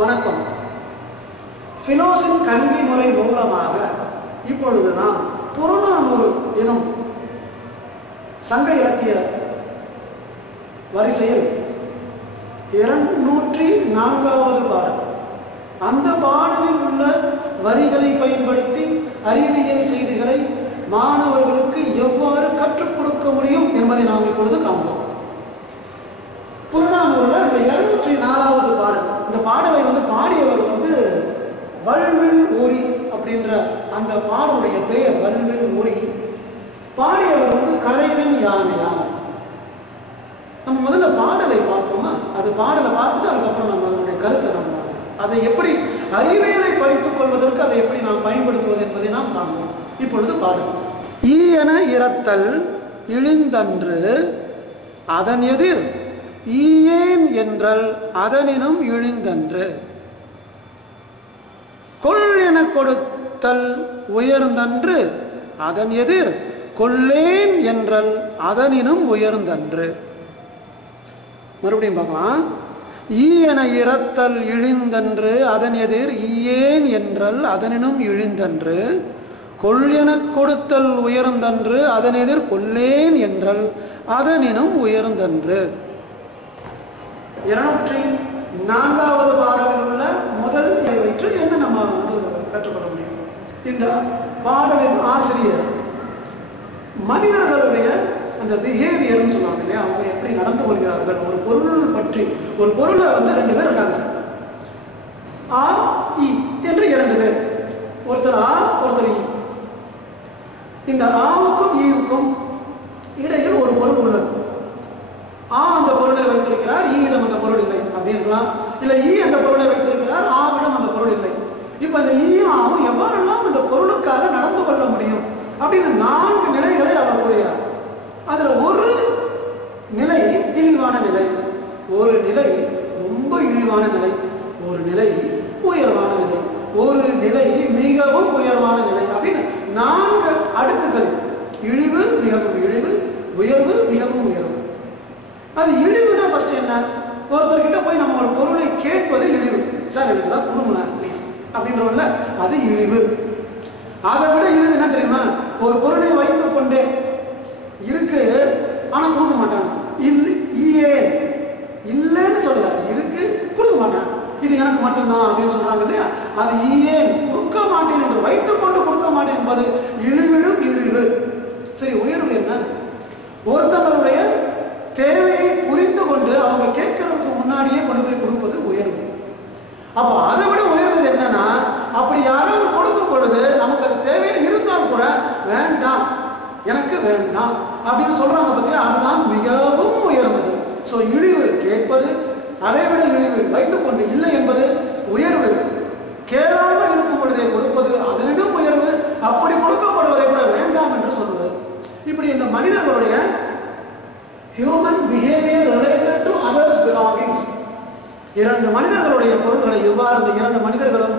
வணக்கம். ஃபிலோஸின் கல்வி முறை மூலமாக இப்பொழுது நாம் புறநானூறு எனும் சங்க இலக்கிய வரிசையில் 204வது பாடல், அந்த பாடலில் உள்ள வரிகளை பயன்படுத்தி அறிவியல் செய்திகளை மாணவர்களுக்கு எவ்வாறு கற்றுக் கொடுக்க முடியும் என்பதை நாம் இப்பொழுது காண்போம். புறநானூறுல இந்த 204வது பாடல், இந்த பாடலை பாடியவர் வல்வில் ஊரி அப்படின்ற அந்த பாடலுடைய பெயர் வல்வில் ஊரி. பாடியவர் கலைதன் யானையார். நம்ம முதல்ல பாடலை பார்ப்போமா? அது பாடலை பார்த்துட்டு அதுக்கப்புறம் நம்ம அதனுடைய கருத்தை நம்ம அதை எப்படி அறிவியலை படித்துக் கொள்வதற்கு அதை எப்படி நாம் பயன்படுத்துவது என்பதை நாம் காண்போம். இப்பொழுது பாடல். ஈயன இரத்தல் இழிந்தன்று அதன் எதிர் ஈயேன் என்றல் அதனினும் இழிந்தன்று. கொள் என கொடுத்தல் உயர்ந்தன்று அதன் எதிர் கொல்லேன் என்றல் அதனினும் உயர்ந்தன்று. மறுபடியும் பார்க்கலாம். ஈ என இரத்தல் இழிந்தன்று அதன் எதிர் ஈயேன் என்றல் அதனினும் இழிந்தன்று. கொள் என கொடுத்தல் உயர்ந்தன்று அதன் எதிர் கொல்லேன் என்றல் அதனினும் உயர்ந்தன்று. 204வது பாடலில் உள்ள முதல் வைத்து என்ன நம்ம கற்றுக்கொள்ள முடியும்? இந்த பாடலின் ஆசிரியர் மனிதர்களுடைய அந்த பிஹேவியர்னு சொல்லுவாங்க இல்லையா, அவங்க எப்படி நடந்து கொள்கிறார்கள் ஒரு பொருள் பற்றி. ஒரு பொருளை 2 பேர் இருக்காங்க சார், ஆ இ என்று 2 பேர், ஒருத்தர் ஆ ஒருத்தர் இ. இந்த ஆவுக்கும் ஈவுக்கும் இடையில் ஒரு பொருள் உள்ளது. ஆ அந்த பொருளை வைத்திருக்கிறார், ஈயிடம் அந்த பொருள் இல்லை அப்படி இருக்கலாம். இல்லை ஈ அந்த பொருளை வைத்திருக்கிறார், ஆவிடம் அந்த பொருள் இல்லை. இப்போ இந்த ஈயும் ஆவும் எவ்வாறெல்லாம் அந்த பொருளுக்காக நடந்து கொள்ள முடியும் அப்படின்னு 4 நிலைகளை அவர் கூறுகிறார். அதில் ஒரு நிலை இழிவான நிலை, ஒரு நிலை ரொம்ப இழிவான நிலை, ஒரு நிலை உயர்வான நிலை, ஒரு நிலை மிகவும் உயர்வான நிலை அப்படின்னு 4 அடுக்குகள். இழிவு, மிகவும் இழிவு, உயர்வு, மிகவும் உயர்வு. அது இழிவுனா ஃபர்ஸ்ட் என்ன? ஒருத்தர்கிட்ட போய் நம்ம ஒரு பொருளை கேட்பது இழிவு. சார் எனக்கு தான் கொடுங்க ப்ளீஸ் அப்படின்றவங்கள அது இழிவு. அதை விட இழிவு என்ன தெரியுமா? ஒரு பொருளை வைத்துக் கொண்டே இருக்கு ஆனா கொடுக்க மாட்டாங்க. ஏன் இல்லைன்னு சொல்ல, இருக்கு கொடுக்க மாட்டான், இது எனக்கு மட்டும்தான் அப்படின்னு சொல்றாங்க இல்லையா, அது ஏன் கொடுக்க மாட்டேன் என்று வைத்துக் கொண்டு கொடுக்க மாட்டேன் என்பது இழிவிலும் இழிவு. சரி, உயர்வு என்ன? ஒருத்தவங்களுடைய தேவையை புரிந்து கொண்டு அவங்க கேட்கறதுக்கு முன்னாடியே கொண்டு போய் கொடுப்பது உயர்வு. அப்போ அதை விட உயர்வது என்னன்னா, அப்படி யாராவது கொடுக்கும் பொழுது நமக்கு அது தேவையை இருந்தால் கூட வேண்டாம், எனக்கு வேண்டாம் அப்படின்னு சொல்றாங்க பத்தியா, அதுதான் மிகவும் உயர்ந்தது. ஸோ இழிவு கேட்பது, அதை விட இழிவு வைத்துக்கொண்டு இல்லை என்பது உயர்வு. கேளாமல் இருக்கும் பொழுதே கொடுப்பது அதனிடம் உயர்வு, அப்படி கொடுக்கப்படுவதை கூட வேண்டாம் என்று சொல்வது. இப்படி இந்த மனிதர்களுடைய human behaviour related to others belongings, 2 மனிதர்களுடைய பொருட்களை எவ்வாறு அந்த 2 மனிதர்களும்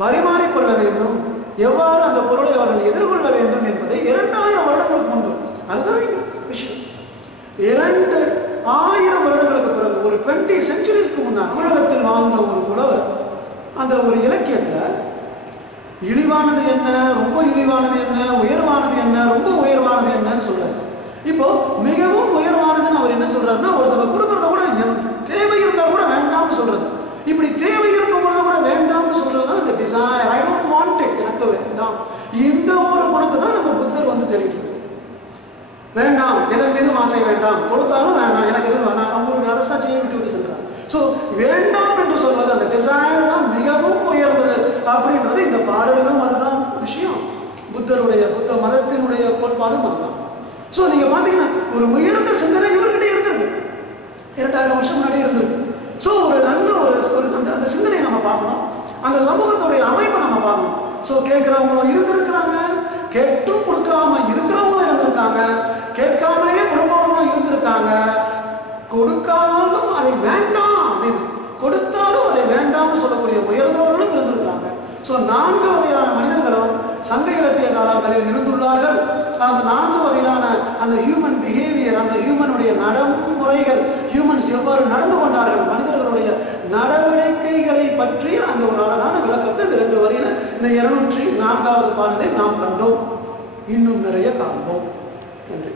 பரிமாறிக்கொள்ள வேண்டும், எவ்வாறு அந்த பொருளை அவர்கள் எதிர்கொள்ள வேண்டும் என்பதை 2000 வருடங்களுக்கு முன்பு, அதுதான் விஷயம். 2000 வருடங்களுக்கு பிறகு, ஒரு 20 செஞ்சுரிஸ்க்கு முன்னால் உலகத்தில் வாழ்ந்த ஒரு புலவர் அந்த ஒரு இலக்கியத்தில் இழிவானது என்ன, ரொம்ப இழிவானது என்ன, உயர்வானது என்ன, ரொம்ப உயர்வானது என்னன்னு சொல்றாரு. இப்போ மிகவும் உயர்வானதுன்னு அவர் என்ன சொல்றாருன்னா, ஒருத்தர் கொடுக்கறத கூட தேவை இருந்தால் கூட வேண்டாம்னு சொல்றது. இப்படி தேவை இருக்கும் பொழுது கூட வேண்டாம்னு சொல்றதுதான் இந்த desire. I don't want it, எனக்கு வேண்டாம். இந்த ஒரு குணத்தை தான் நம்ம புத்தர் தெரிவிக்கும். வேண்டாம், எதன் மீதும் ஆசை வேண்டாம், கொடுத்தாலும் வேண்டாம், எனக்கு எதுவும் வேண்டாம், அவங்களுக்கு அரசா செய்ய விட்டு சொல்றாங்க. ஸோ வேண்டாம் என்று சொல்வது அந்த டிசைர் தான் மிகவும் உயர்ந்தது அப்படின்றது இந்த பாடலிலும் அதுதான் விஷயம். புத்த மதத்தினுடைய கோட்பாடும் அதுதான். ஸோ நீங்க பாத்தீங்கன்னா ஒரு உயர்ந்த சிந்தனை இவர்கிட்ட இருந்திருக்கு, 2000 வருஷம் முன்னாடியே இருந்திருக்கு. ஸோ ஒரு நல்ல அந்த சிந்தனையை நம்ம பார்க்கணும், அந்த சமூகத்துடைய அமைப்பை நம்ம பார்க்கணும். ஸோ கேட்கிறவங்களும் இருந்திருக்கிறாங்க, கேட்டும் கொடுக்காம இருக்கிறவங்களும் இருந்திருக்காங்க, கேட்காமலேயே கொடுப்பவங்களும் இருந்திருக்காங்க, கொடுக்காமலும் அதை வேண்டாம் அப்படின்னு கொடுத்தாலும் அதை வேண்டாம்னு சொல்லக்கூடிய உயர்ந்தவர்களும் இருந்திருக்கிறாங்க. ஸோ 4 வகையான மனிதர்களும் சங்க இலக்கிய காலங்களில் இருந்துள்ளார்கள். அந்த 4 வகையான அந்த ஹியூமன் பிஹேவியர், அந்த ஹியூமனுடைய நடைமுறைகள், ஹியூமன்ஸ் எவ்வாறு நடந்து கொண்டார்கள், மனிதர்களுடைய நடவடிக்கைகளை பற்றி அந்த ஒரு அழகான விளக்கத்தை இந்த 2 வரியில இந்த 204வது பாடலை நாம் கண்டோம். இன்னும் நிறைய காண்போம். நன்றி.